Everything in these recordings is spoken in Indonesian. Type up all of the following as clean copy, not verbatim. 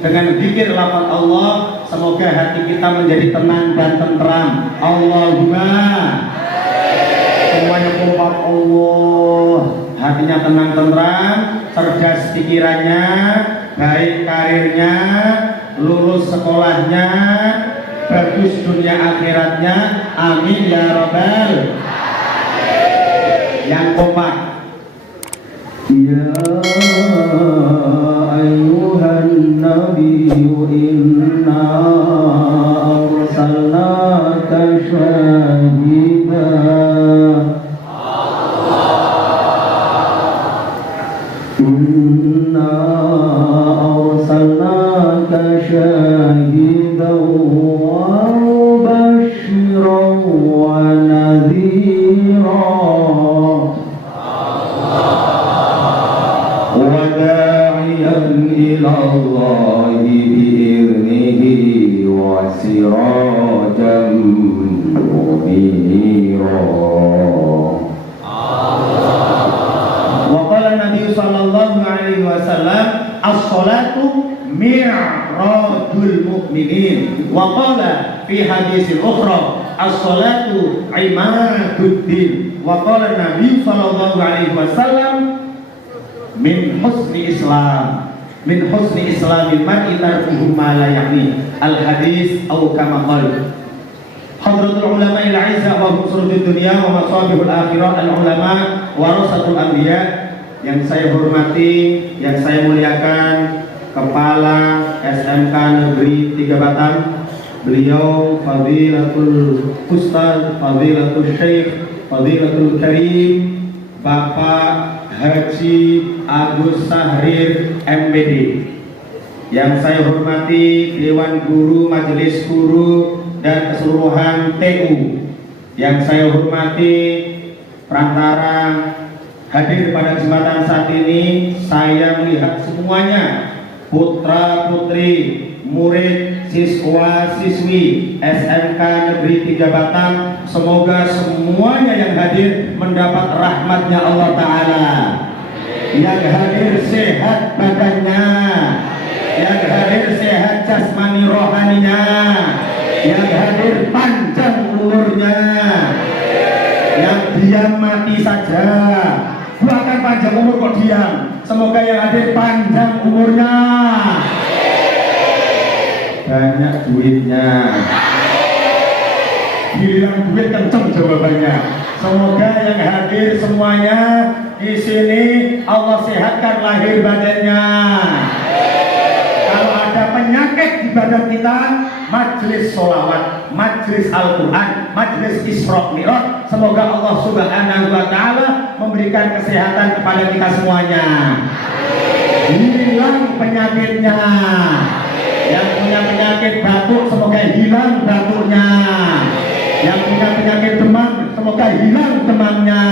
dengan zikir lafaz Allah, semoga hati kita menjadi tenang dan tentram. Allahumma, semuanya kompak Allah, hatinya tenang tentram, cerdas pikirannya, baik karirnya, lulus sekolahnya, bagus dunia akhiratnya. Amin ya robbal. Yang kompak. Ya ayyuhan nabiyyu inna arsalnaka syahidan inna arsalnaka syahidan wa mubasysyiran wa nadhiran إلى الله بإذنه وسراجا منيرا. وقال النبي صلى الله عليه وسلم الصلاة معراج المؤمنين. وقال في حديث أخرى الصلاة عماد الدين. وقال النبي صلى الله عليه وسلم min husni islam mar'i tarkuhu ma la ya'ni. Al hadis atau kama qala hadratul ulama il aizah wa hum surujud dunya wa masabihul akhirah. Al ulama warasatul anbiya. Yang saya hormati, yang saya muliakan, Kepala SMK Negeri 3 Batam, beliau Fadilatul Ustaz, Fadilatul Syekh, Fadilatul Karim, Bapak Haji Agus Sahrir MBD. Yang saya hormati Dewan Guru, Majelis Guru dan keseluruhan TU. Yang saya hormati perantara hadir pada kesempatan saat ini, saya melihat semuanya putra putri, murid, siswa siswi SMK Negeri 3 Batam, semoga semuanya yang hadir mendapat rahmatnya Allah Ta'ala. Yang hadir sehat badannya, yang hadir sehat jasmani rohaninya, yang hadir panjang umurnya, yang diam mati saja, bukan panjang umur kok diam. Semoga yang hadir panjang umurnya, banyak duitnya, giliran duit kenceng jawabannya. Semoga yang hadir semuanya di sini Allah sehatkan lahir badannya. Kalau ada penyakit di badan kita, majelis sholawat, majelis Al-Quran, majelis Isra Mi'raj, semoga Allah Subhanahu wa Ta'ala memberikan kesehatan kepada kita semuanya. Hilang penyakitnya. Yang punya penyakit batuk, semoga hilang batuknya. Yang punya penyakit demam, semoga hilang demamnya.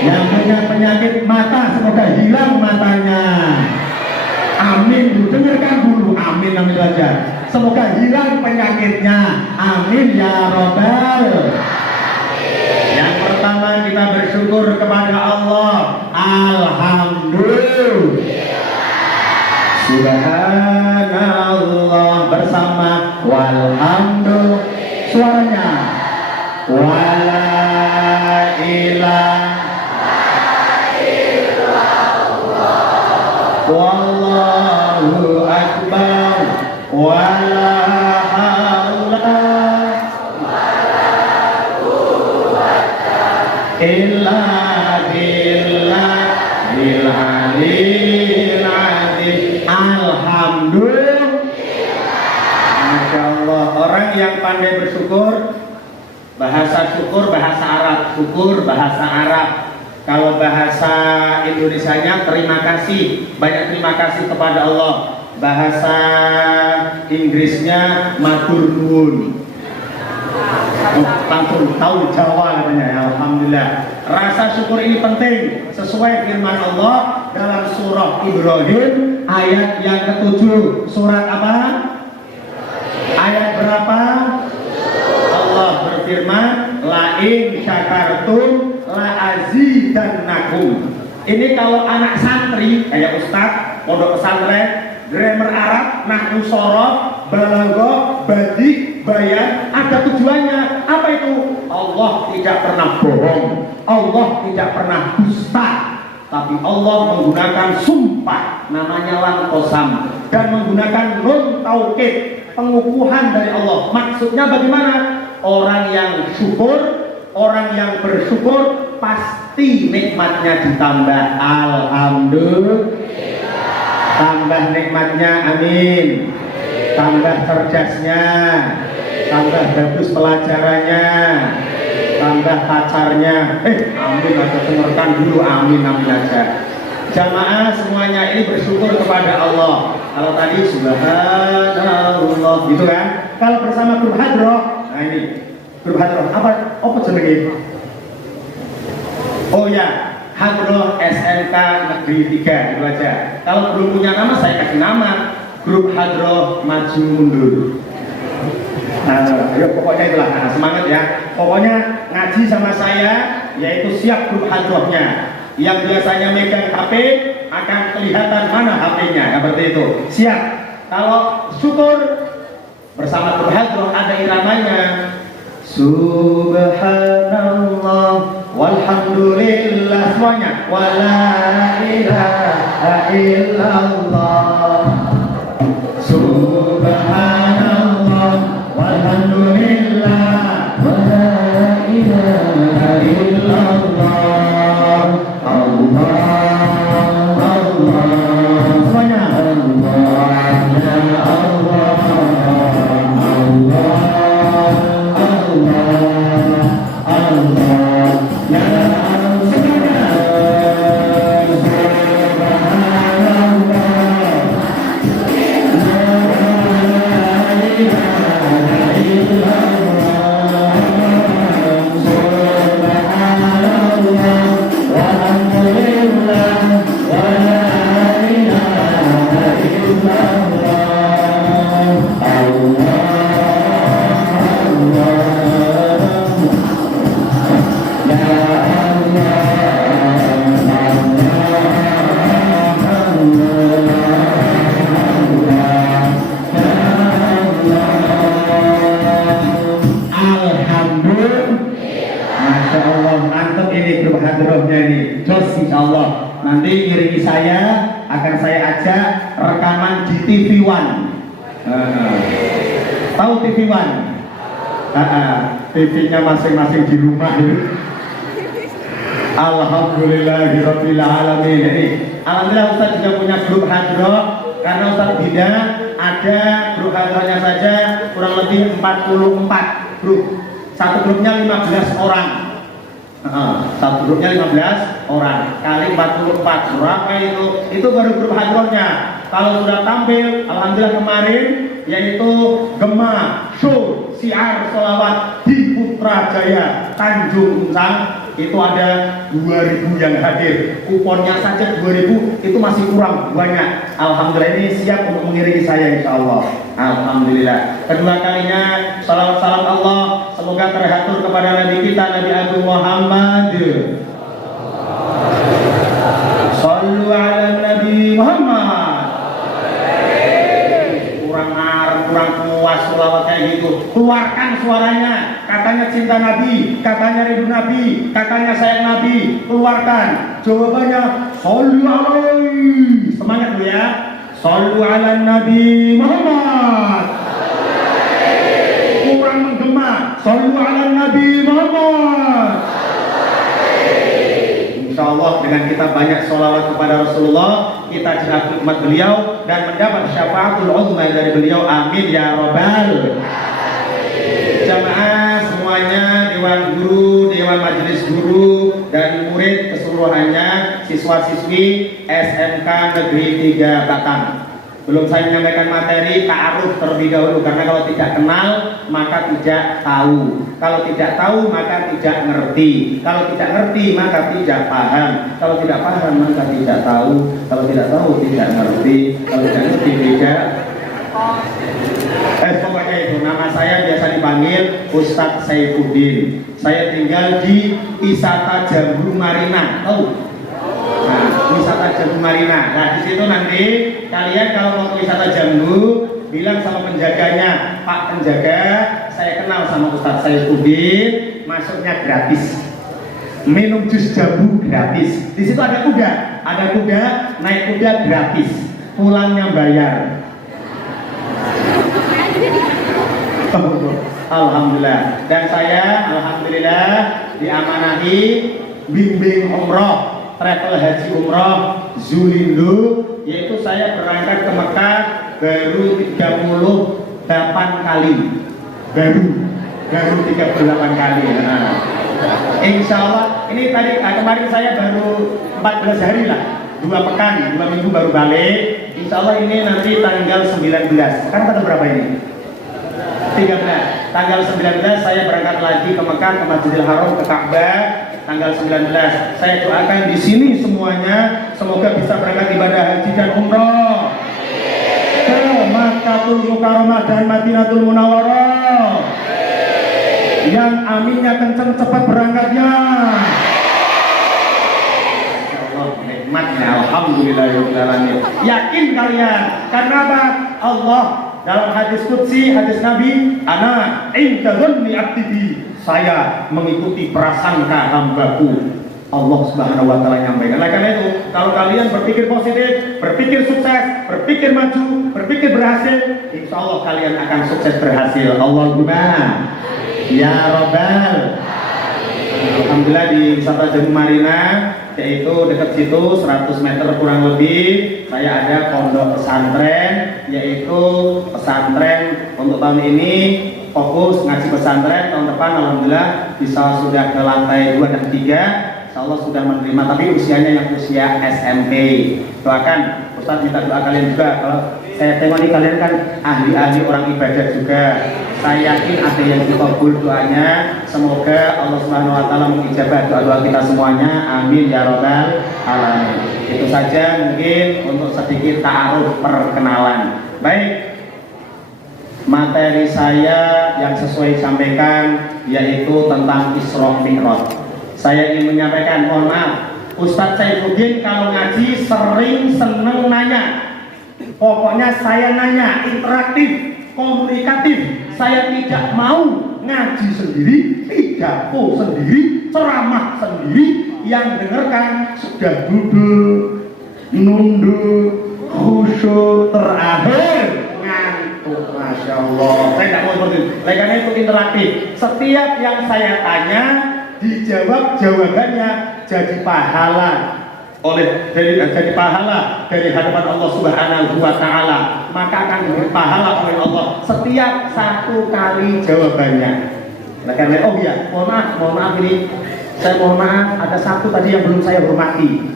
Yang punya penyakit mata, semoga hilang matanya. Amin dulu, dengarkan dulu. Amin, amin saja. Semoga hilang penyakitnya. Amin ya robbal. Yang pertama kita bersyukur kepada Allah. Alhamdulillah. Subhanallah bersama walhamdulillah. Suaranya wala ilaha illallah wallahu akbar wala haula wala quwwata illa billahil aliyyil azim. Alhamdulillah. Masya Allah. Orang yang pandai bersyukur, bahasa syukur bahasa Arab, syukur bahasa Arab. Kalau bahasa Indonesianya terima kasih, banyak terima kasih kepada Allah. Bahasa Inggrisnya matur nuwun. Langsung tahu Jawa katanya ya. Alhamdulillah. Rasa syukur ini penting sesuai firman Allah dalam surah Ibrahim ayat yang ke-7. Surat apa? Ayat berapa? Allah berfirman, la in syakartum la azidannakum. Ini kalau anak santri kayak ustaz, pondok pesantren, grammar Arab mengandung sorot, balaghah, badi, bayan, ada tujuannya. Apa itu? Allah tidak pernah bohong, Allah tidak pernah dusta, tapi Allah menggunakan sumpah, namanya lam qasam, dan menggunakan nun taukid, pengukuhan dari Allah. Maksudnya bagaimana? Orang yang syukur, orang yang bersyukur pasti nikmatnya ditambah. Alhamdulillah. Tambah nikmatnya, amin. Tambah cerdasnya, tambah bagus pelajarannya, tambah pacarnya. Amin aja, dengarkan dulu, amin aja. Jamaah semuanya ini bersyukur kepada Allah. Kalau tadi subhanallah gitu kan. Kalau bersama grup hadroh, nah ini grup hadroh apa jenenge? Oh ya, Hadroh SMK Negeri 3 itu aja. Kalau belum punya nama saya kasih nama, grup Hadroh Maju Mundur. Nah, ya pokoknya itulah, nah, semangat ya. Pokoknya ngaji sama saya, yaitu siap grup Hadrohnya. Yang biasanya megang HP akan kelihatan mana HP-nya, seperti itu. Siap. Kalau syukur bersama grup Hadroh ada iramanya. Subhanallah walhamdulillah, semuanya. Wala ilaha illallah. Subhanallah walhamdulillah. Wala ilaha illallah. Allah, Allah, semuanya. Allah, ya Allah, Allah. Nanti iringi saya, akan saya ajak rekaman di TV One. Tahu TV One? TV-nya masing-masing di rumah itu. Alhamdulillahirabbil alamin. Jadi, alhamdulillah Ustaz juga punya grup hadroh, karena Ustaz Bida ada grup hadrohnya saja kurang lebih 44 grup. Satu grupnya 15 orang. Satu grupnya 15 orang kali 44, berapa itu? Itu baru grup hadrohnya. Kalau sudah tampil, alhamdulillah kemarin, yaitu Gema Show Siar Sholawat di Putrajaya Tanjung Uncang, itu ada 2000 yang hadir. Kuponnya saja 2000, itu masih kurang banyak. Alhamdulillah ini siap untuk mengiringi saya insya Allah. Alhamdulillah. Kedua kalinya salawat salam Allah semoga terhatur kepada Nabi kita, Nabi Agung Muhammad. Sallu ala Nabi Muhammad. Kurang puas selawat kayak gitu. Keluarkan suaranya. Katanya cinta Nabi, katanya rindu Nabi, katanya sayang Nabi. Keluarkan. Jawabannya sallu alaihi. Semangat dulu ya. Sallu ala Nabi Muhammad. Kurang menggema. Sallu ala Nabi Muhammad. Insya Allah dengan kita banyak sholawat kepada Rasulullah, kita dirahmati umat beliau dan mendapat syafaatul uzma dari beliau. Amin ya robbal. Jamaah semuanya, dewan guru, dewan majelis guru dan murid keseluruhannya, siswa-siswi SMK Negeri 3 Batang. Belum saya menyampaikan materi, ta'aruf terlebih dahulu, karena kalau tidak kenal maka tidak tahu, kalau tidak tahu maka tidak ngerti, kalau tidak ngerti maka tidak paham, kalau tidak paham maka tidak tahu, kalau tidak tahu tidak ngerti, kalau tidak ngerti tidak. Pokoknya itu, nama saya biasa dipanggil Ustadz Saifuddin. Saya tinggal di Wisata Jambu Marina, tahu? Nah, wisata Jambu Marina. Nah, di situ nanti kalian kalau mau ke wisata Jambu, bilang sama penjaganya, Pak penjaga, saya kenal sama Ustadz Saifuddin, masuknya gratis, minum jus jambu gratis. Di situ ada kuda, naik kuda gratis, pulangnya bayar. Alhamdulillah. Dan saya alhamdulillah diamanahi bimbing umroh, travel haji umroh Zulindo, yaitu saya berangkat ke Mekah baru 38 kali. Baru 38 kali. Nah, insya Allah ini tadi kemarin saya baru 14 hari lah, 2 pekan, 2 minggu baru balik. Insya Allah ini nanti tanggal 19. Sekarang tanggal berapa ini? 13. Tanggal 19 saya berangkat lagi ke Mekah, ke Masjidil Haram, ke Ka'bah. Tanggal 19 saya doakan di sini semuanya semoga bisa berangkat ibadah haji dan umroh ke Makkahul Mukarramah dan Madinatul Munawwarah. Yang aminnya kenceng, cepat berangkatnya. Nikmatnya alhamdulillahirobbilalamin. Yakin kalian? Karena apa? Allah dalam hadis qudsi, hadis Nabi, ana inda dhanni abdi, saya mengikuti prasangka hambaku. Allah Subhanahu wa taala nyampaikan. Oleh karena itu, kalau kalian berpikir positif, berpikir sukses, berpikir maju, berpikir berhasil, insya Allah kalian akan sukses berhasil. Allahumma ya Rabbal. Alhamdulillah di wisata Jamu Marina, yaitu dekat situ 100 meter kurang lebih, saya ada pondok pesantren, yaitu pesantren untuk tahun ini fokus ngaji pesantren. Tahun depan alhamdulillah bisa sudah ke lantai 2 dan 3, insya Allah sudah menerima, tapi usianya yang usia SMP. Doakan, Ustaz minta doa kalian juga. Kalau saya tengok nih kalian kan ahli-ahli orang ibadah juga, saya yakin ada yang dikabul doanya. Semoga Allah Subhanahu wa taala mengijabah doa-doa kita semuanya. Amin ya rabbal alamin. Itu saja mungkin untuk sedikit ta'aruf perkenalan. Baik. Materi saya yang sesuai sampaikan yaitu tentang Isra Mi'raj. Saya ingin menyampaikan, mohon maaf, Ustadz Saifuddin kalau ngaji sering seneng nanya. Pokoknya saya nanya, interaktif, komunikatif. Saya tidak mau ngaji sendiri, pidato sendiri, ceramah sendiri. Yang dengarkan sudah duduk, nunduk, khusyuk, terakhir ngantuk. Masya Allah. Saya tidak mau seperti itu. Karena itu interaktif. Setiap yang saya tanya dijawab, jawabannya jadi pahala jadi pahala dari hadapan Allah Subhanahu wa taala, maka akan diberi pahala oleh Allah setiap 1 kali jawabannya. Nah, karena ya, mohon maaf ini saya mohon maaf, ada satu tadi yang belum saya hormati.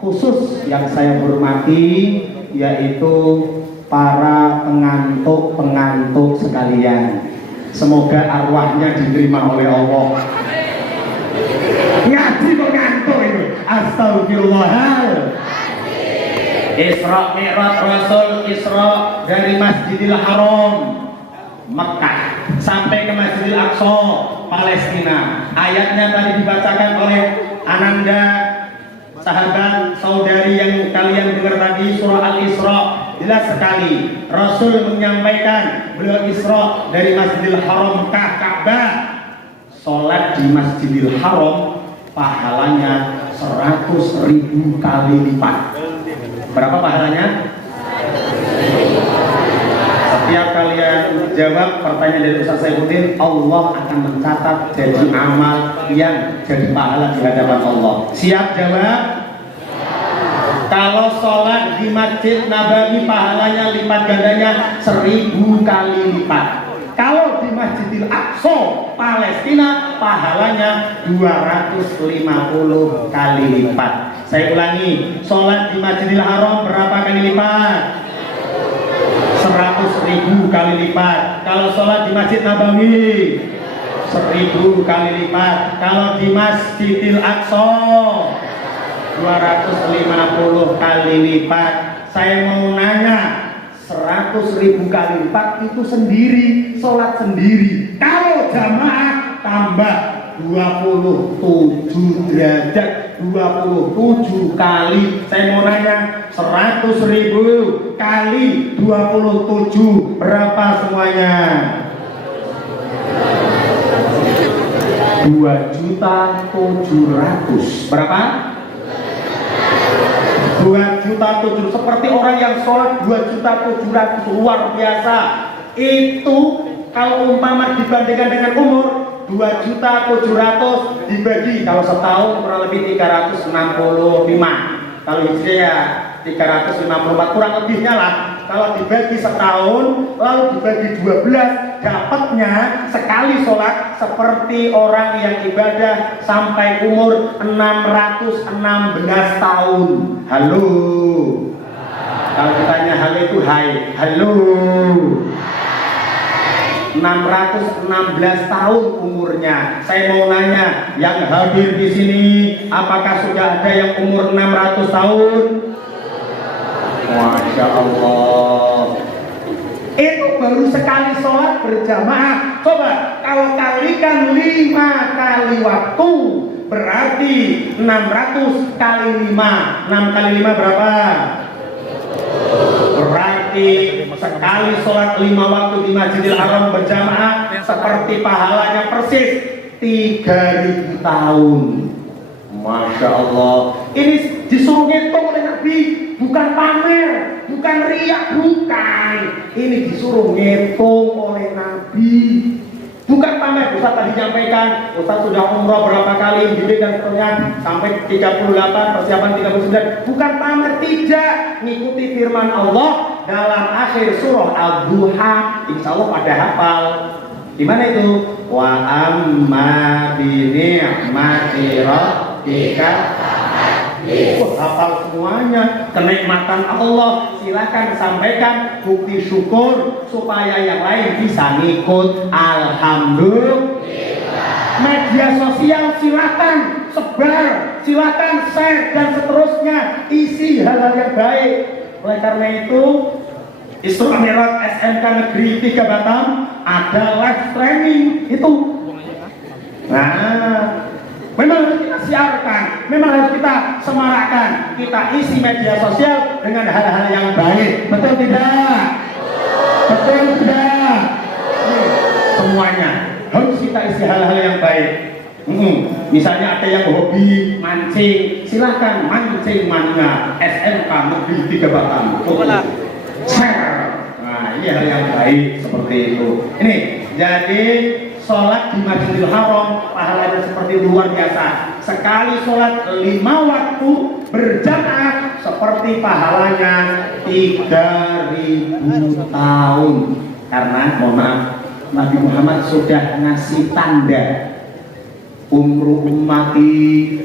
Khusus yang saya hormati yaitu para pengantuk sekalian. Semoga arwahnya diterima oleh Allah. Ngaji kok ngantuk itu. Astagfirullahal. Isra Mi'raj, Rasul Isra dari Masjidil Haram Mekah sampai ke Masjidil Aqsa Palestina. Ayatnya tadi dibacakan oleh Ananda, sahabat saudari yang kalian dengar tadi, surah Al-Isra. Jelas sekali Rasul menyampaikan beliau Isra dari Masjidil Haram ke Ka'bah. Sholat di Masjidil Haram pahalanya 100.000 kali lipat. Berapa pahalanya? Setiap kalian jawab pertanyaan dari Ustaz Saifuddin, Allah akan mencatat jadi amal yang jadi pahala di hadapan Allah. Siap jawab? Kalau sholat di Masjid Nabawi pahalanya lipat gandanya 1000 kali lipat. Kalau di Masjidil Aqsa Palestina pahalanya 250 kali lipat. Saya ulangi, sholat di Masjidil Haram berapa kali lipat? 100.000 kali lipat. Kalau sholat di Masjid Nabawi 1000 kali lipat. Kalau di Masjidil Aqsa 250 kali lipat. Saya mau nanya, 100.000 kali lipat itu sendiri, sholat sendiri. Kalau jamaah tambah 27 derajat, 27 kali. Saya mau nanya, 100.000 kali 27 berapa semuanya? 2.700.000. Berapa? 2.700.000. Seperti orang yang sholat 2.700.000. Luar biasa. Itu kalau umpama dibandingkan dengan umur 2.700.000 dibagi kalau setahun kurang lebih 365. Kalau hijriah ya 354, kurang lebihnya lah. Kalau dibagi setahun lalu dibagi 12, dapatnya sekali sholat seperti orang yang ibadah sampai umur 616 tahun. Halo. Kalau ditanya halo itu hai. Halo. 616 tahun umurnya. Saya mau nanya, yang hadir di sini, apakah sudah ada yang umur 600 tahun? Masya Allah. Itu baru sekali sholat berjamaah. Coba kalau kalikan 5 kali waktu, berarti 600 kali 5. 6 kali 5 berapa? Berarti sekali sholat 5 waktu di Masjidil Haram berjamaah seperti pahalanya persis 3.000 tahun. Masya Allah. Ini disuruh ngitung oleh Nabi, bukan pamer, bukan riak, bukan. Ini disuruh ngitung oleh Nabi, bukan pamer. Ustaz tadi nyampaikan, Ustaz sudah umroh berapa kali, bimbing dan seterusnya sampai 38, persiapan 39. Bukan pamer, tidak. Ngikuti firman Allah dalam akhir surah Al-Duha. Insya Allah pada hafal. Di mana itu? Wa amma bi ni'mati rabbika. Hafal semuanya. Kenikmatan Allah silakan sampaikan, bukti syukur supaya yang lain bisa ngikut. Alhamdulillah. Media sosial silakan sebar, silakan share dan seterusnya, isi hal-hal yang baik. Oleh karena itu, Isra Mi'raj SMK Negeri 3 Batam ada live streaming itu. Nah, memang harus kita siarkan, memang harus kita semarakkan, kita isi media sosial dengan hal-hal yang baik. Betul tidak? Betul tidak? Semuanya harus kita isi hal-hal yang baik. Misalnya ada yang hobi mancing, silakan mancing mania SMK Negeri 3 Batam. Share. Nah, ini hal yang baik seperti itu. Ini jadi sholat di Masjidil Haram pahalanya seperti luar biasa. Sekali sholat 5 waktu berjamaah seperti pahalanya 3.000 tahun. Karena mohon maaf, Nabi Muhammad sudah ngasih tanda umru ummati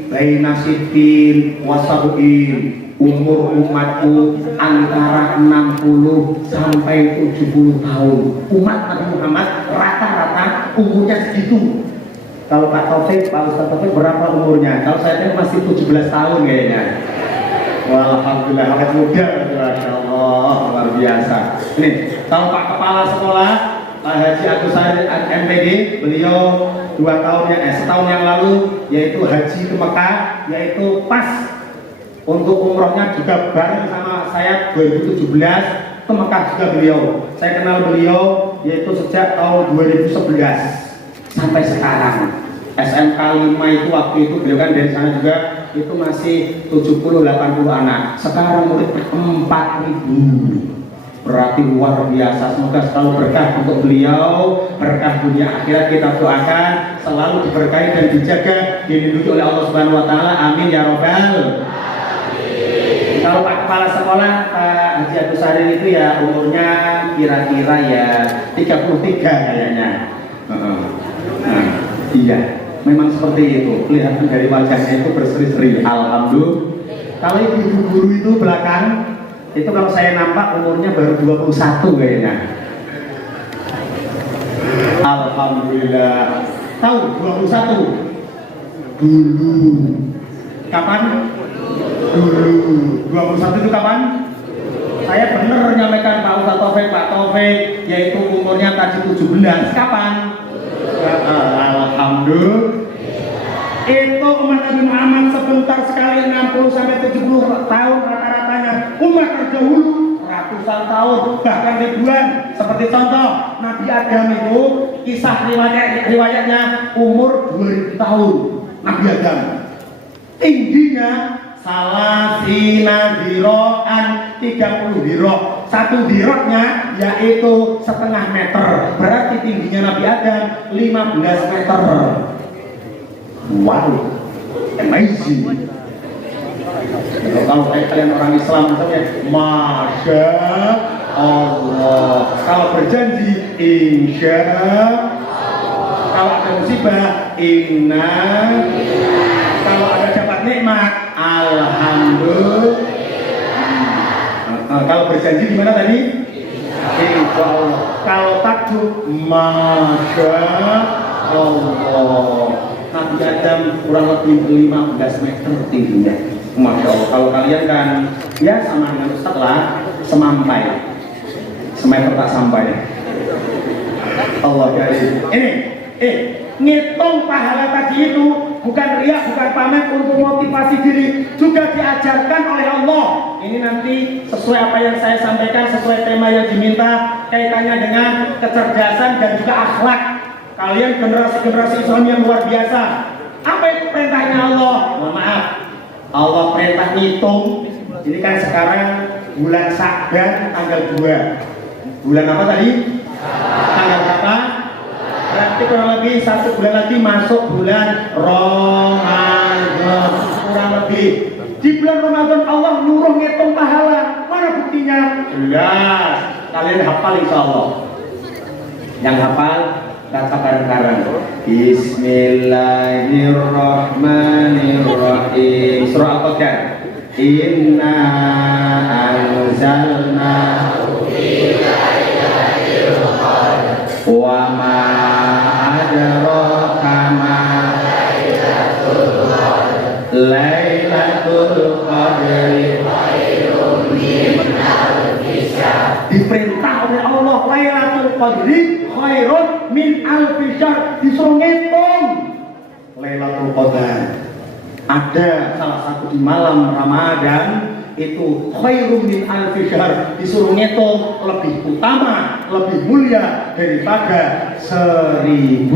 baina sittin wasabuin. Umur umatku antara 60 sampai 70 tahun. Umat Nabi Muhammad rata-rata umurnya segitu. Kalau Pak Taufik, Pak Ustaz Taufik berapa umurnya? Kalau saya masih 17 tahun kayaknya. Wah, alhamdulillah awet muda, Masya Allah, luar biasa. Ini, kalau Pak Kepala Sekolah Pak Haji Agus Said MPD, beliau 2 tahun setahun yang lalu yaitu haji ke Mekah, yaitu pas untuk umrohnya juga bareng sama saya 2017 ke Mekah juga beliau. Saya kenal beliau yaitu sejak tahun 2011 sampai sekarang. SMK 5 itu waktu itu beliau kan dari sana juga itu masih 70-80 anak. Sekarang murid 4.000. Berarti luar biasa. Semoga selalu berkah untuk beliau, berkah dunia akhirat. Kita doakan selalu diberkahi dan dijaga, dilindungi oleh Allah Subhanahu wa taala. Amin ya robbal. Kalau Pak Kepala Sekolah Pak Haji Agus Said itu ya umurnya kira-kira ya 33 kayaknya. Nah, iya, memang seperti itu. Kelihatan dari wajahnya itu berseri-seri. Alhamdulillah. Kalau ibu guru itu belakang, itu kalau saya nampak umurnya baru 21 kayaknya. Alhamdulillah. Tahu 21? Dulu. Kapan? Dulu. 21 itu kapan? Saya benar nyampaikan Pak Ustaz Taufik, yaitu umurnya tadi 17. Kapan? Alhamdulillah. Itu umat Nabi Muhammad sebentar sekali 60 sampai 70 tahun rata-ratanya. Umat terdahulu ratusan tahun, bahkan ribuan. Seperti contoh Nabi Adam itu kisah riwayatnya umur 2000 tahun. Nabi Adam tingginya salah diro'an 30 dirok. Satu diroknya yaitu setengah meter. Berarti tingginya Nabi Adam 15 meter. Wow, amazing. Kalau kalian orang Islam misalnya, Masya Allah. Kalau berjanji, Insya Allah. Kalau ada musibah, Inna. Kalau ada dapat nikmat, Alhamdulillah. Kalau berjanji gimana tadi? Insya Allah. Kalau takjub, Masya Allah. Nabi Adam kurang lebih 15 meter tingginya. Masya Allah. Kalau kalian kan ya sama dengan Ustaz lah, semampai. Semeter tak sampai. Allah jadi. Ini, ngitung pahala tadi itu bukan riak, bukan pamer, untuk motivasi diri, juga diajarkan oleh Allah. Ini nanti sesuai apa yang saya sampaikan, sesuai tema yang diminta, kaitannya dengan kecerdasan dan juga akhlak. Kalian generasi Islam yang luar biasa. Apa itu perintahnya Allah? Mohon maaf, Allah perintah ngitung. Ini kan sekarang bulan Sya'ban tanggal 2. Bulan apa tadi? Tanggal berapa? Berarti kurang lebih 1 bulan lagi masuk bulan Ramadan. Kurang lebih di bulan Ramadan Allah nyuruh ngitung pahala. Mana buktinya? Jelas. Kalian hafal insya Allah. Yang hafal kata bareng-bareng. Bismillahirrahmanirrahim. Surah Al-Qadar. Inna anzalnahu fi lailatul qadar wa ma adraka ma lailatul qadar. Lailatul qadri khairun min alfi syahr. Diperintah oleh Allah Lailatul Qadri khairun min alfi syahr. Disuruh ngitung Lailatul Qadar. Ada salah satu di malam Ramadan itu khairun min alfi syahr. Disuruh ngitung lebih utama, lebih mulia daripada 1000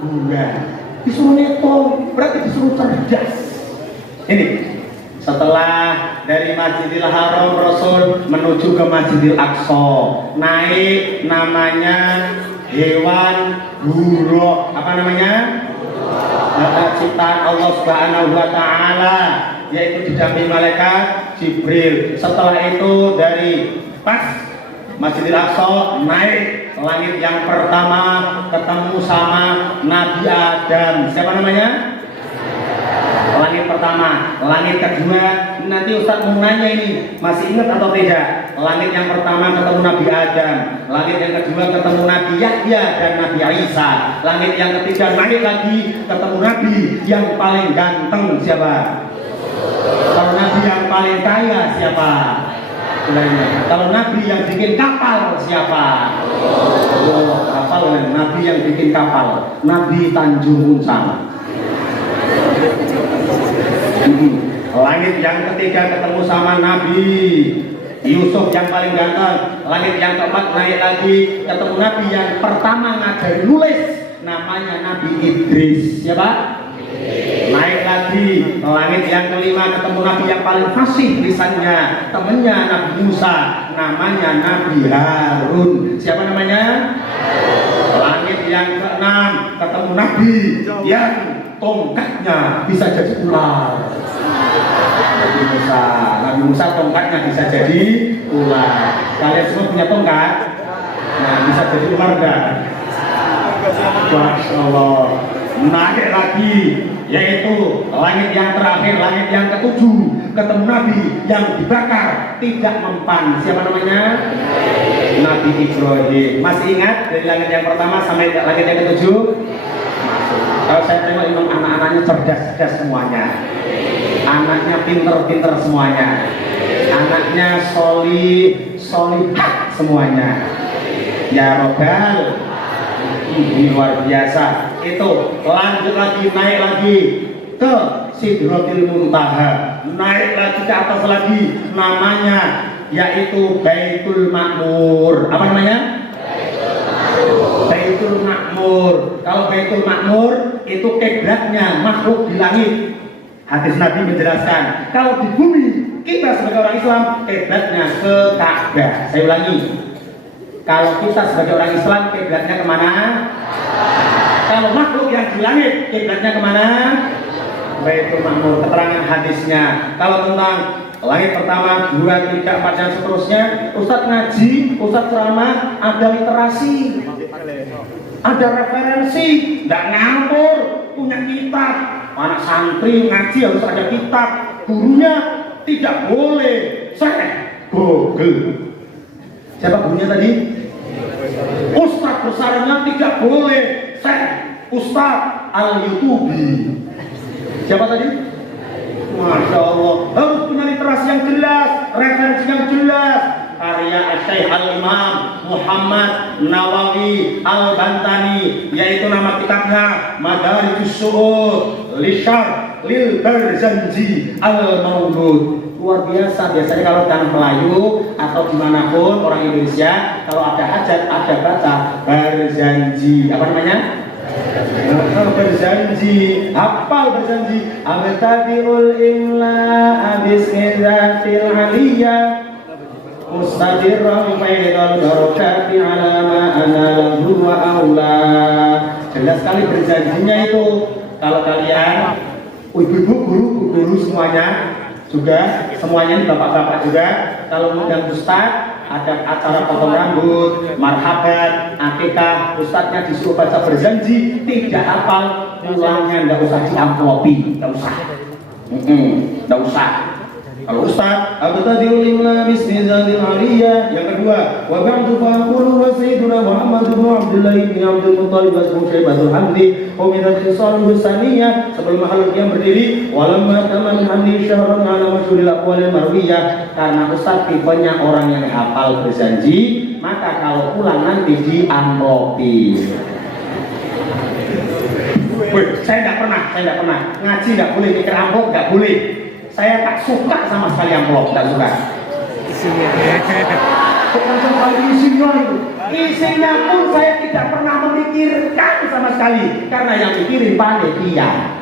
bulan. Disuruh ngitung berarti disuruh cerdas. Ini setelah dari Masjidil Haram Rasul menuju ke Masjidil Aqsa, naik namanya hewan buruk. Apa namanya? Ciptaan Allah Subhanahu wa taala, yaitu didampingi malaikat Jibril. Setelah itu dari pas Masjidil Aqsa naik langit yang pertama, ketemu sama Nabi Adam. Siapa namanya? Langit pertama, langit kedua. Nanti Ustaz mau nanya ini, masih ingat atau tidak? Langit yang pertama ketemu Nabi Adam, langit yang kedua ketemu Nabi Yahya dan Nabi Isa, langit yang ketiga naik lagi ketemu Nabi yang paling ganteng. Siapa? Kalau Nabi yang paling kaya siapa? Kalau Nabi yang bikin kapal siapa? Oh, kapal, Nabi yang bikin kapal, Nabi Tanjung Unsang. Langit yang ketiga ketemu sama Nabi Yusuf yang paling ganteng. Langit yang keempat naik lagi ketemu Nabi yang pertama ngajari nulis, namanya Nabi Idris. Siapa? Naik lagi langit yang kelima ketemu Nabi yang paling fasih lisannya, temennya Nabi Musa, namanya Nabi Harun. Siapa namanya? Langit yang keenam ketemu Nabi yang tongkatnya bisa jadi ular. Nabi Musa tongkatnya bisa jadi ular. Kalian semua punya tongkat? Nah, bisa jadi ular dah. Masya Allah. Naik lagi, yaitu langit yang terakhir, langit yang ketujuh, ketemu Nabi yang dibakar tidak mempan. Siapa namanya? Nabi Ibrahim. Masih ingat dari langit yang pertama sampai langit yang ketujuh? Kalau saya tengok memang anak-anaknya cerdas-cerdas semuanya, anaknya pinter-pinter semuanya, anaknya solihah semuanya. Ya Robbal Luar biasa. Itu lanjut lagi, naik lagi ke Sidratil Muntaha, naik lagi ke atas lagi, namanya yaitu Baitul Ma'mur. Apa namanya? Baitul Ma'mur. Kalau Baitul Ma'mur itu kiblatnya makhluk di langit. Hadis Nabi menjelaskan, kalau di bumi kita sebagai orang Islam kiblatnya ke Ka'bah. Saya ulangi, kalau kita sebagai orang Islam kiblatnya kemana? Kalau makhluk yang di langit kiblatnya kemana? Baitul Ma'mur. Keterangan hadisnya. Kalau tentang langit pertama, 2, 3, 4 dan seterusnya, Ustadz ngaji, Ustadz ceramah, ada literasi, ada referensi, tidak ngawur, punya kitab. Anak santri ngaji harus ada kitab, gurunya tidak boleh Google. Siapa gurunya tadi? Ustadz besarnya tidak boleh Ustadz al-Yutubi. Siapa tadi? Masya Allah, harus punya literasi yang jelas, referensi yang jelas. Karya Syekh Al-Imam Muhammad Nawawi Al-Bantani, yaitu nama kitabnya Madarijus Su'ud Lishar Lil Barzanji Al-Maulud. Luar biasa. Biasanya kalau tanah Melayu atau dimanapun orang Indonesia, kalau ada hajat ada baca Barzanji. Apa namanya? Berjanji, hafal berjanji. Abtabiul imla abismillatil aliyah mustadirran faidal barakati ala ma ana lahu wa aula. Jelas sekali berjanjinya itu. Kalau kalian ibu-ibu, guru semuanya juga, semuanya ini bapak-bapak juga, kalau mengundang ustaz ada acara potong rambut, marhaban, akikah, ustadznya disuruh baca berjanji, tidak hafal, pulangnya nggak usah diamplopi, nggak usah, nggak usah. Kalau ustadz, abtadi'ulimna bismillahil aliyah. Yang kedua, wa ba'du fa'aqulu wa sayyiduna Muhammad bin Abdullah bin Abdul Muttalib wa Syaibatul Hamdi umidat khisaluhu saniyah. Sebelum makhluk yang berdiri, walamma taman hamdi syahrun ala masyhuril aqwalil marwiyah. Karena ustadz tipenya orang yang hafal berjanji, maka kalau pulang nanti diamplopi. Saya tidak pernah ngaji, tidak boleh mikir amplop, tidak boleh. Saya tak suka sama sekali amplop, tak suka. Bukan soal isinya itu. Isinya pun saya tidak pernah memikirkan sama sekali, karena yang mikirin panitia.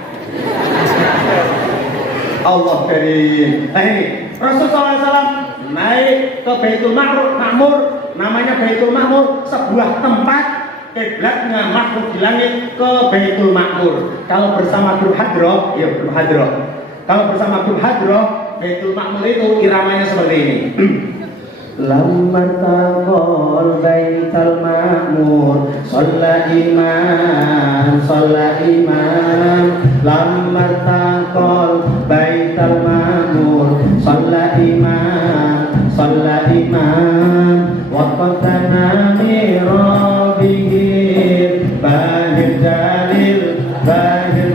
Allah karim. Nah ini Rasulullah SAW naik ke Baitul Ma'mur, namanya Baitul Ma'mur, sebuah tempat kiblatnya makhluk di langit ke Baitul Ma'mur. Kalau bersama grup hadroh, ya grup hadroh. Kalau bersama grup hadroh, Baitul Ma'mur itu iramanya seperti ini. Lamma taqal Baitul Ma'mur shalla iman lamma taqal Baitul Ma'mur shalla iman wa qatana mirabihi bahir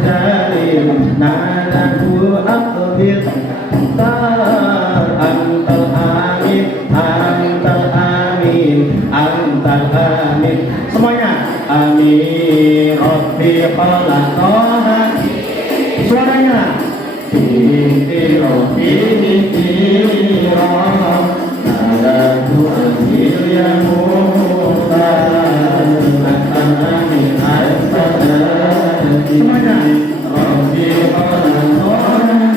dalil nanahu aqbil antal amin. Semuanya Amin Rabbi khalaqaha. suaranya Binti Rabbi Nikiram Nadatu Azil ya Muhtar Amin Al-Fatah. semuanya Rabbi khalaqaha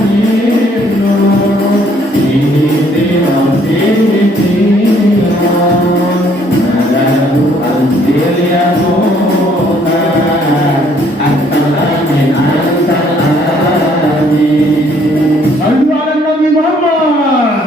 Binti Rabbi Nikiram Anzil ya Muhtar Antal amin antal amin. Sallu ala Nabi Muhammad.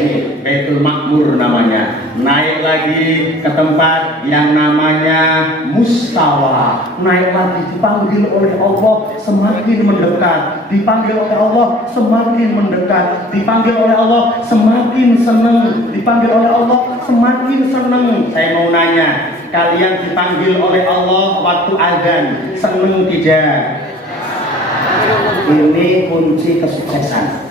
Ini Baitul Ma'mur namanya. Naik lagi ke tempat yang namanya Mustawa. Naik lagi, dipanggil oleh Allah semakin mendekat, dipanggil oleh Allah semakin mendekat, dipanggil oleh Allah semakin senang, dipanggil oleh Allah semakin senang. Saya mau nanya, kalian dipanggil oleh Allah waktu azan, senang tidak? Ini kunci kesuksesan.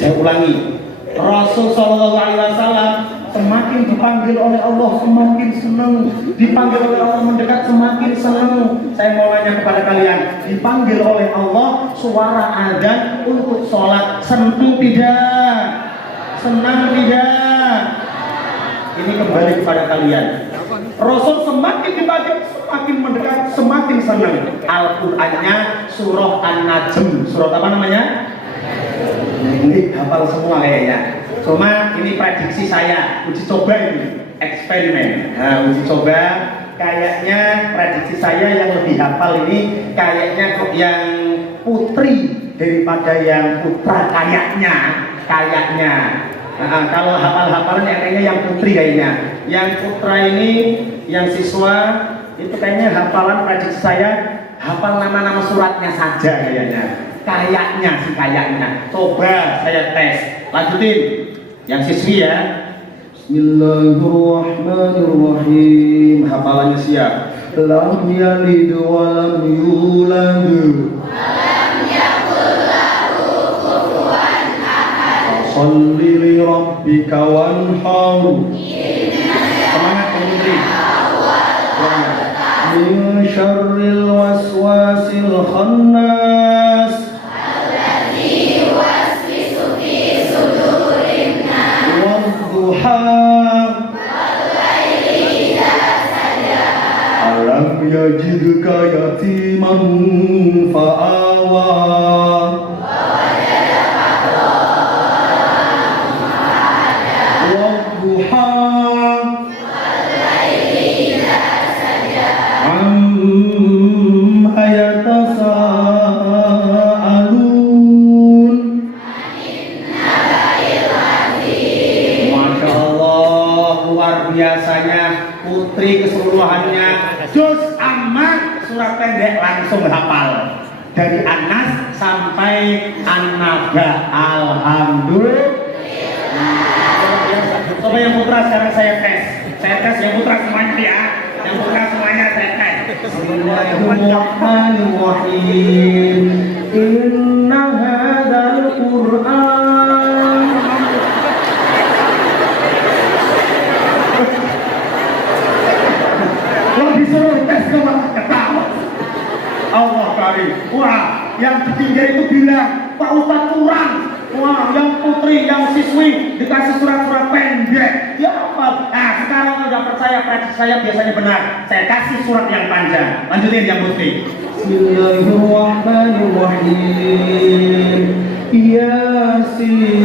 Saya ulangi, Rasul Shallallahu Alaihi Wasallam semakin dipanggil dipanggil oleh Allah semakin senang, dipanggil oleh Allah mendekat semakin senang. Saya mau nanya kepada kalian, dipanggil oleh Allah suara azan untuk sholat, senang tidak? Senang tidak? Ini kembali kepada kalian. Rasul semakin dipanggil, semakin mendekat, semakin senang. Al-Qur'annya surah An-Najm. Surah apa namanya? Ini hafal semua kayaknya. Cuma ini prediksi saya, uji coba ini, eksperimen. Nah, uji coba kayaknya prediksi saya yang lebih hafal ini kayaknya kok yang putri daripada yang putra kayaknya. Kalau hafal-hafalan ya kayaknya yang putri kayaknya. Yang putra ini, yang siswa itu kayaknya hafalan prediksi saya hafal nama-nama suratnya saja kayaknya. Kayaknya. Coba saya tes. Lanjutin. Yang siswi ya. Bismillahirrahmanirrahim. Hafalannya siap. Lam yalid wa lam yulad. Sholli li rabbika wanhar. Semangat putri. Min syarril waswasil khannas. Wadduha. Alam yajidka yatiman fa'awa. Biasanya putri keseluruhannya juz amma surat pendek langsung hafal dari An-Nas sampai An-Naba. Alhamdulillah. Coba yang putra sekarang saya tes yang putra semuanya ya, yang putra semuanya saya tes. Bismillahirrahmanirrahim. Inna hadzal Qur'an. Disuruh tes ke malah ketawa. Allah karim. Wah, yang ketiga itu bilang Pak Ustadz kurang. Wah, yang putri, yang siswi dikasih surat-surat pendek. Ya apa? Nah, sekarang udah percaya prediksi saya biasanya benar. Saya kasih surat yang panjang. Lanjutin yang putri. Bismillahirrahmanirrahim. Yasin.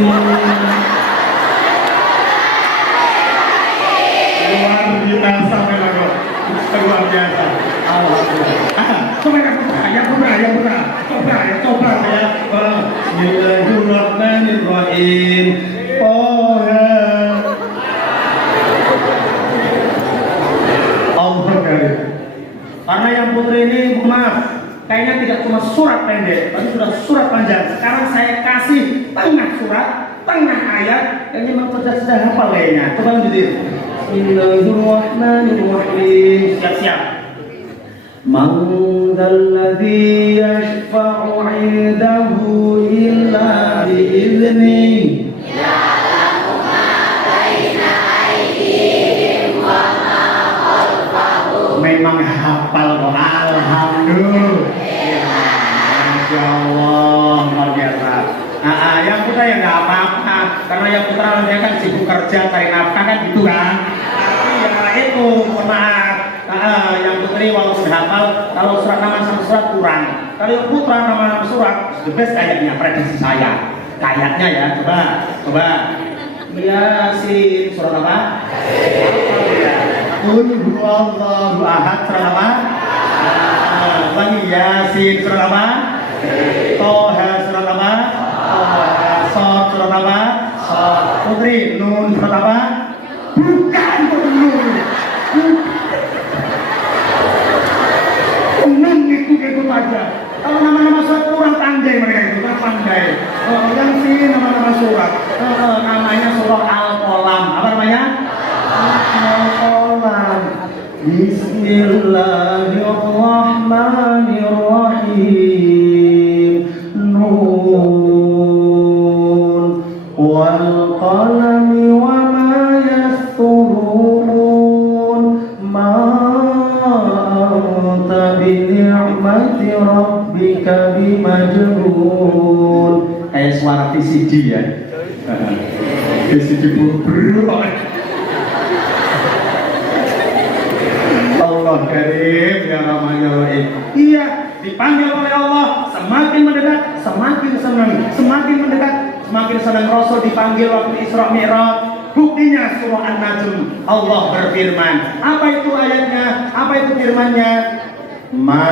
Luar biasa memang. Luar biasa. Alhamdulillah. Coba yang putra. Coba ya. Bismillahirrahmanirrahim. Allah karim. Karena yang putri ini, maaf, kayaknya tidak cuma surat pendek, tapi sudah surat panjang. Sekarang saya kasih tengah surat, tengah ayat, kayaknya memang sudah hafal kayaknya. Coba lanjutin. Bismillahirrahmanirrahim. Siap-siap. Man dzalladzi yashfa'u 'indahu illa bi'idznihi. Ya'lamu ma baina aydihim wa ma khalfahum. Memang hafal kok. Alhamdulillah. Masya Allah, luar biasa. Yang putra ya nggak apa-apa, karena yang putra nanti kan sibuk kerja cari nafkah kan gitu kan. Tapi ya itu maaf. Yang putri walaupun hafal, kalau surat nama sama surat kurang. Kalau yang putra nama surat the best kayaknya, prediksi saya. Kayaknya ya, coba. Yasin surat apa? Qul huwallahu ahad surat apa? Lagi Yasin surat apa? Toha surat apa? Sot surat apa? Sot. Putri Nun surat apa? Bukan Nun. Nun ikut aja. Kalau nama-nama surat kurang pandai mereka itu, kurang pandai. Yang sih nama-nama surat. Namanya surah Al-Qalam. Apa namanya? Al-Qalam. Bismillahirrahmanirrahim. Nun wal qalami wa ma yasturun. siji ya. Siji bro. Allah Karim ya Rahman ya Rahim. Iya, dipanggil oleh Allah, semakin mendekat semakin senang, semakin mendekat semakin senang. Rasul dipanggil waktu Isra Mi'raj. Buktinya surah An-Najm, Allah berfirman. Apa itu ayatnya? Apa itu firmannya? Ma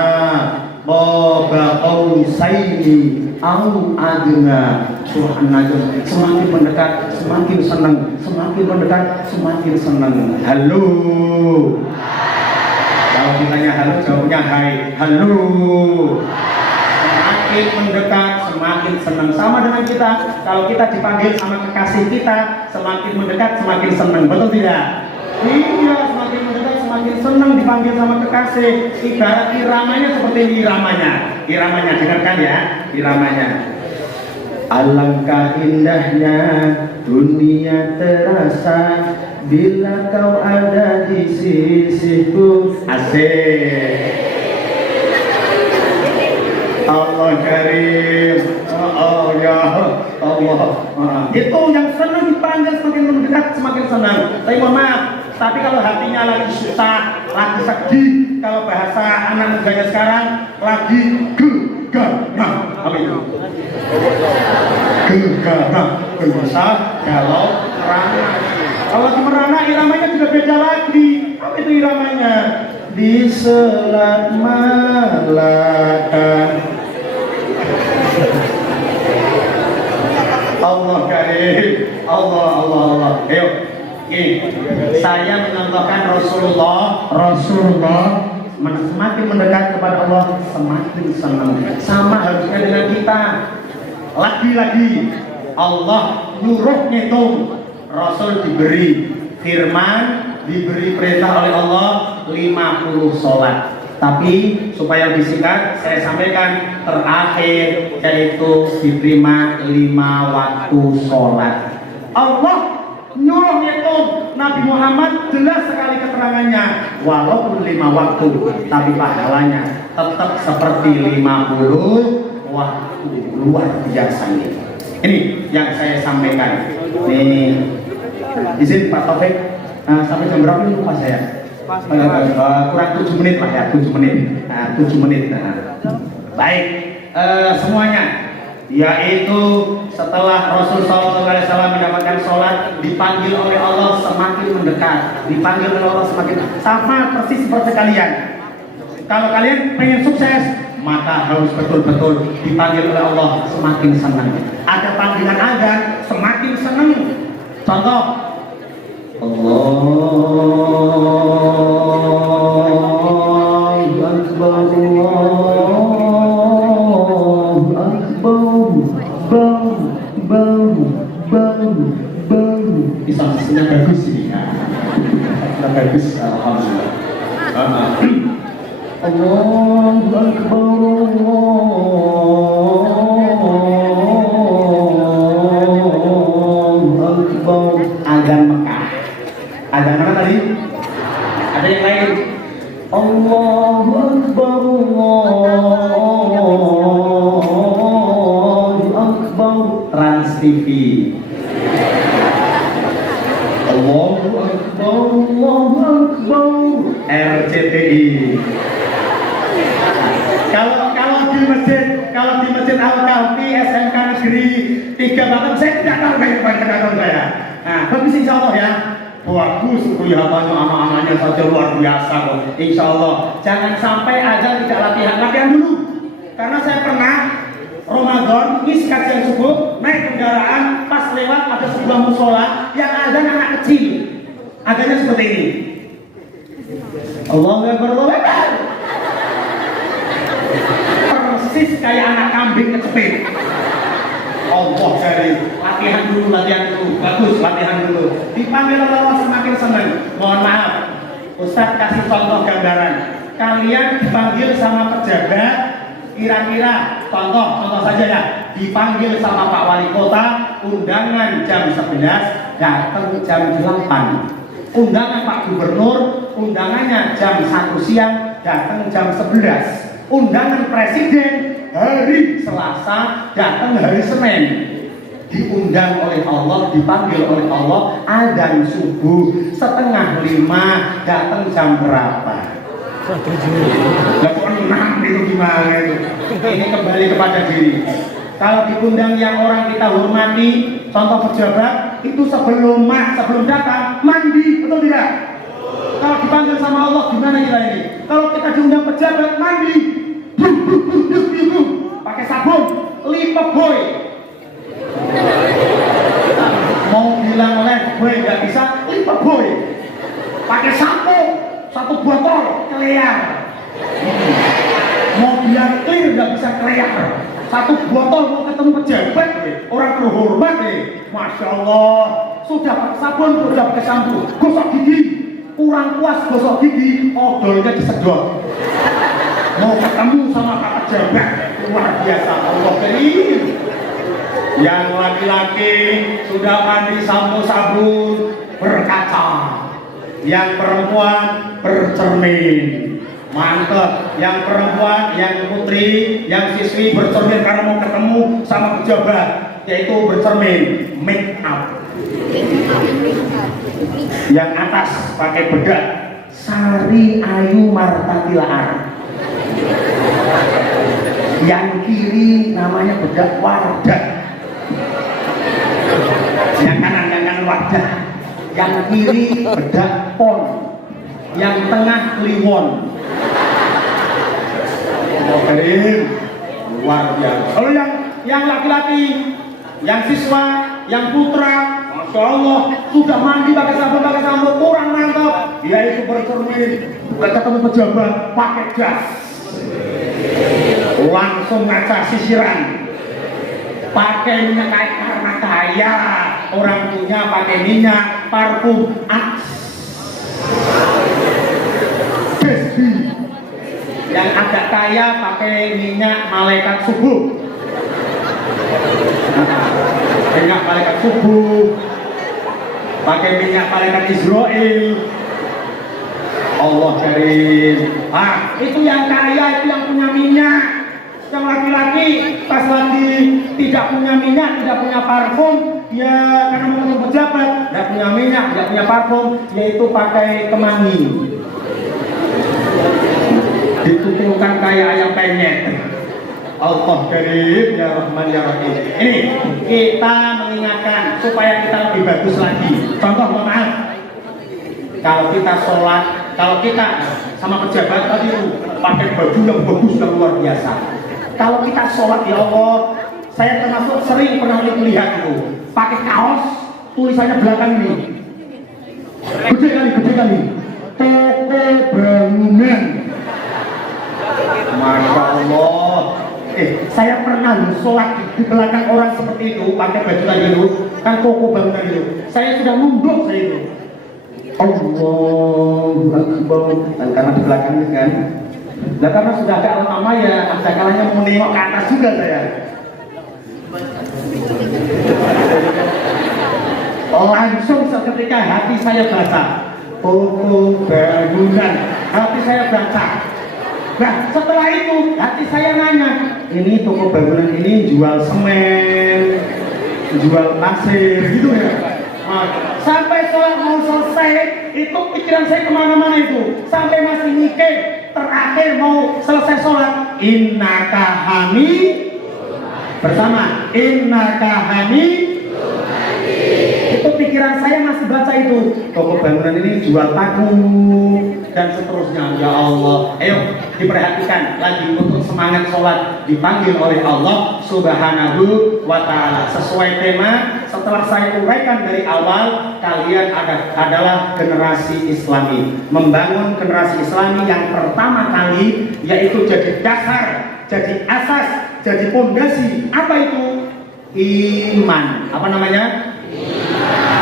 qaba qausaini au adna. Surah An-Najm, semakin mendekat semakin senang, semakin mendekat semakin senang. Halo. Kalau ditanya halo, jawabnya hai. Halo. Semakin mendekat, semakin senang. Sama dengan kita. Kalau kita dipanggil sama kekasih kita, semakin mendekat, semakin senang. Betul tidak? Iya, semakin mendekat, semakin senang dipanggil sama kekasih. Ibarat iramanya seperti ini iramanya. Iramanya, dengarkan ya. Iramanya. Alangkah indahnya dunia terasa bila kau ada di sisiku. Asik. Allah Karim. Oh ya Allah. Itu yang senang dipanggil semakin mendekat semakin senang. Tapi mohon maaf, tapi kalau hatinya lagi susah, lagi sedih, kalau bahasa anak mudanya sekarang lagi gegana. Apa itu? Gegana, gelisah, galau, merana. Kalau lagi merana iramanya juga beda lagi. Apa itu iramanya? Di selat Malaka. Allah Karim. Allah. Ayo. Saya mencontohkan Rasulullah semakin mendekat kepada Allah semakin senang. Sama harusnya dengan kita. Lagi-lagi Allah nyuruh ngitung. Rasul diberi firman, diberi perintah oleh Allah 50 sholat. Tapi supaya disingkat, saya sampaikan terakhir yaitu diterima 5 waktu sholat. Allah nyuruh ngitung. Nabi Muhammad jelas sekali keterangannya, walaupun 5 waktu, tapi pahalanya tetap seperti 50 waktu. Luar biasa ini. Ini yang saya sampaikan. Nih, izin Pak Taufik, sampai jam berapa ini lupa saya? Kurang 7 menit lah ya, 7 menit. 7 menit. Baik, semuanya, yaitu setelah Rasulullah SAW mendapatkan sholat, dipanggil oleh Allah semakin mendekat, dipanggil oleh Allah semakin sama persis seperti kalian. Kalau kalian pengen sukses, maka harus betul-betul dipanggil oleh Allah semakin senang. Ada panggilan azan semakin senang. Contoh, Allahu Akbar, Allahu Akbar, bang. Isolasinya bagus ini ya. Bagus, alhamdulillah. Allahu Akbar, Allahu Akbar. Azan Mekah. Azan mana tadi? Ada yang lain? Allahu Akbar, Allahu Akbar. Trans TV. Allahu Akbar, Allahu Akbar. RCTI. Kalau di masjid Al-Kahfi SMK Negeri 3 Batam, saya tidak tahu kata saya. Nah, bagus insya Allah ya. Bagus kelihatannya anak-anaknya saja luar biasa kok. Insya Allah. Jangan sampai azan tidak latihan dulu. Karena saya pernah Ramadan ngisi kajian subuh, naik kendaraan, pas lewat ada sebuah musola yang azan anak kecil. Azannya seperti ini. Allahu Akbar, Allahu Akbar. Persis kayak anak kambing kecepit. Allah dari latihan dulu, bagus latihan dulu. Dipanggil Allah semakin senang. Mohon maaf, Ustadz kasih contoh gambaran. Kalian dipanggil sama pejabat, kira-kira contoh saja ya. Dipanggil sama Pak Wali Kota, undangan jam 11, datang jam 8. Undangan Pak Gubernur, undangannya jam 1 siang, datang jam 11. Undangan Presiden hari Selasa, datang hari Senin. diundang oleh Allah, dipanggil oleh Allah, adzan subuh 4:30, datang jam berapa? Lah kok 6 itu gimana itu? Ini kembali kepada diri. Kalau diundang yang orang kita hormati, contoh pejabat, itu sebelum datang mandi, betul tidak? Kalau dipanggil sama Allah gimana kita ini? Kalau kita diundang pejabat mandi, pakai sabun, lipet boy. Mau bilang boy nggak bisa, lipet boy. Pakai sampo, 1 botol kelear. Mau biar clear nggak bisa kelear. 1 botol mau ketemu pejabat, orang terhormat, masya Allah. Sudah pakai sabun, sudah pakai sampo, gosok gigi. Kurang puas gosok gigi, odolnya disedot. Mau ketemu sama Pak pejabat, luar biasa, Allah karim. Yang laki-laki sudah mandi sampo sabun berkaca, yang perempuan bercermin, mantep. Yang perempuan, yang putri, yang siswi bercermin karena mau ketemu sama pejabat, yaitu bercermin make up. Yang atas pakai bedak Sari Ayu Marta Tilaar, yang kiri namanya bedak Wardah, yang kanan Wardah, yang kiri bedak Pon, yang tengah Kliwon. Luar biasa. Kalau yang laki-laki, yang siswa, yang putra, masya Allah, sudah mandi pakai sabun, kurang mantap. Dia itu bercermin, ketemu pejabat pakai jas, langsung ngaca sisiran, pakai minyak kain karena kaya, orang punya pakai minyak parfum Besbi. Yang agak kaya pakai minyak malaikat subuh. Minyak malaikat subuh, pakai minyak malaikat Israel. Allah karim. Itu yang kaya, itu yang punya minyak. Yang laki-laki pas lagi tidak punya minyak, tidak punya parfum, ya karena mau pejabat, tidak punya minyak, tidak punya parfum, yaitu pakai kemangi. Ditutukan kayak ayam penyet. Allah karim, ya Rahman ya Rahim. Ini kita mengingatkan supaya kita lebih bagus lagi. Contoh, mohon maaf, kalau kita sholat, kalau kita sama pejabat tadi pakai baju yang bagus dan luar biasa. Kalau kita sholat, ya Allah, saya termasuk sering pernah lihat itu pakai kaos tulisannya belakang ini, gede kali, toko bangunan. Masya Allah. Saya pernah sholat di belakang orang seperti itu, pakai baju tadi itu, kan toko bangunan itu. Saya sudah nunduk saya itu. Allahu Akbar. Dan karena di belakang itu kan, nah karena sudah ada lama ya, ada kalanya mau nengok ke atas juga saya. Langsung seketika hati saya baca toko bangunan, hati saya baca. Nah setelah itu hati saya nanya, ini toko bangunan ini jual semen, jual pasir gitu ya. Sampai sholat mau selesai, itu pikiran saya kemana-mana itu. Sampai masih mikir, terakhir mau selesai sholat, innaka hami bersama, innaka hami. Itu pikiran saya masih baca itu. Toko bangunan ini jual paku dan seterusnya. Ya Allah, ayo diperhatikan lagi untuk semangat sholat, dipanggil oleh Allah Subhanahu wa ta'ala sesuai tema. Setelah saya uraikan dari awal, kalian adalah generasi Islami, membangun generasi Islami yang pertama kali, yaitu jadi dasar, jadi asas, jadi fondasi. Apa itu? Iman. Apa namanya?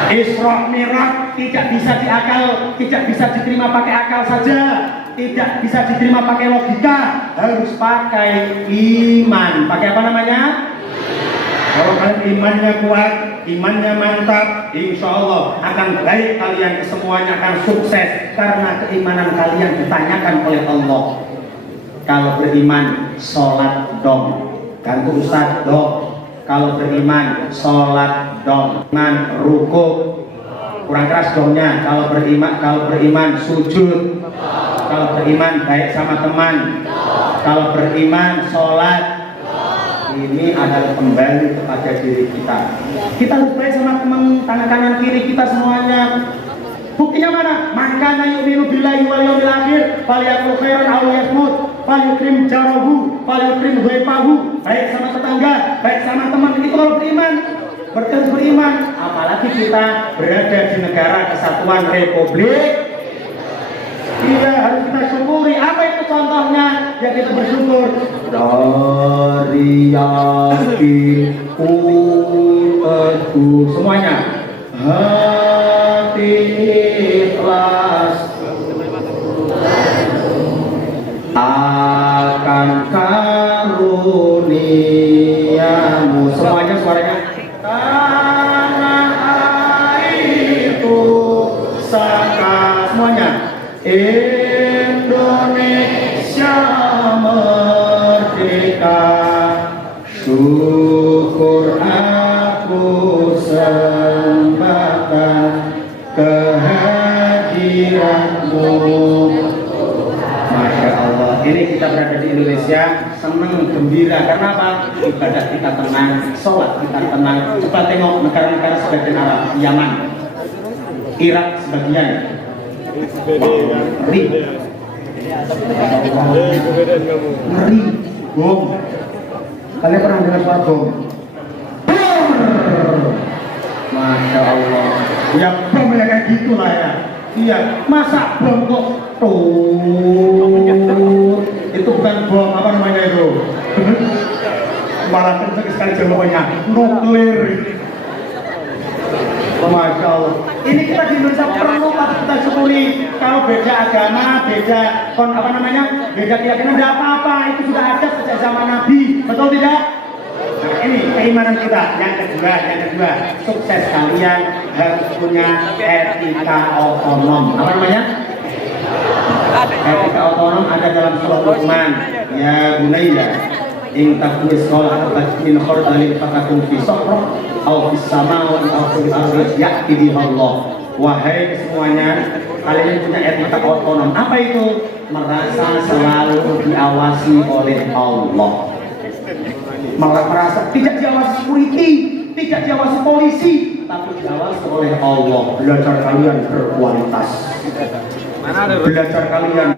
Isra Mi'raj tidak bisa diakal, tidak bisa diterima pakai akal saja, tidak bisa diterima pakai logika, harus pakai iman. Pakai apa namanya? Kalau kalian imannya kuat, imannya mantap, insya Allah akan baik kalian, semuanya akan sukses karena keimanan kalian ditanyakan oleh Allah. Kalau beriman, sholat dong, ganti ustaz dong. Kalau beriman sholat dong, iman ruku, kurang keras dongnya. Kalau beriman sujud, kalau beriman baik sama teman, kalau beriman sholat. Ini adalah kembali kepada diri kita. Kita harus baik sama teman, tangan kanan kiri kita semuanya. Buktinya mana? Makanya yu'minu billahi wal yawmil akhir falyakul khairan aw liyasmut falyukrim jarahu falyukrim dhaifahu. Baik sama tetangga, baik sama teman, itu kalau beriman. Berarti harus beriman. Apalagi kita berada di negara kesatuan Republik. Iya, harus kita syukuri. Apa itu contohnya? Ya kita bersyukur. Dari yakin teguh semuanya. Hati ikhlas akan karuniamu. Semuanya suaranya. Tanah airku saka semuanya. Indonesia merdeka, syukur aku sembahkan kehadiranmu. Masya Allah, ini kita berada di Indonesia, senang, gembira. Karena apa? Ibadah kita tenang, sholat kita tenang. Coba tengok negara-negara sebagian Arab, Yaman, Irak sebagian. Ngeri, ngeri, bom. Kalian pernah dengar suara bom? Masya Allah. Ya bom ya kayak gitulah ya. Iya, masa bom kok tuh? Itu bukan bom, apa namanya itu? Malah kenceng sekali jawabannya, nuklir. Masya Allah. Ini kita di Indonesia perlu kita syukuri. Kalau beda agama, beda beda keyakinan, tidak apa-apa. Itu sudah ada sejak zaman Nabi, betul tidak? Nah ini keimanan kita. Yang kedua, sukses kalian harus punya etika otonom. Apa namanya? Etika otonom ada dalam surat Luqman. Ya bunayya, in takun sekolah min khardalin fatakun fi sahra aw fis samawati aw fil ardi ya'ti biha Allah. Wahai semuanya, kalian punya etika otonom. Apa itu? Merasa selalu diawasi oleh Allah. Merasa tidak diawasi security, tidak diawasi polisi, tapi diawasi oleh Allah. Belajar kalian berkualitas. Belajar kalian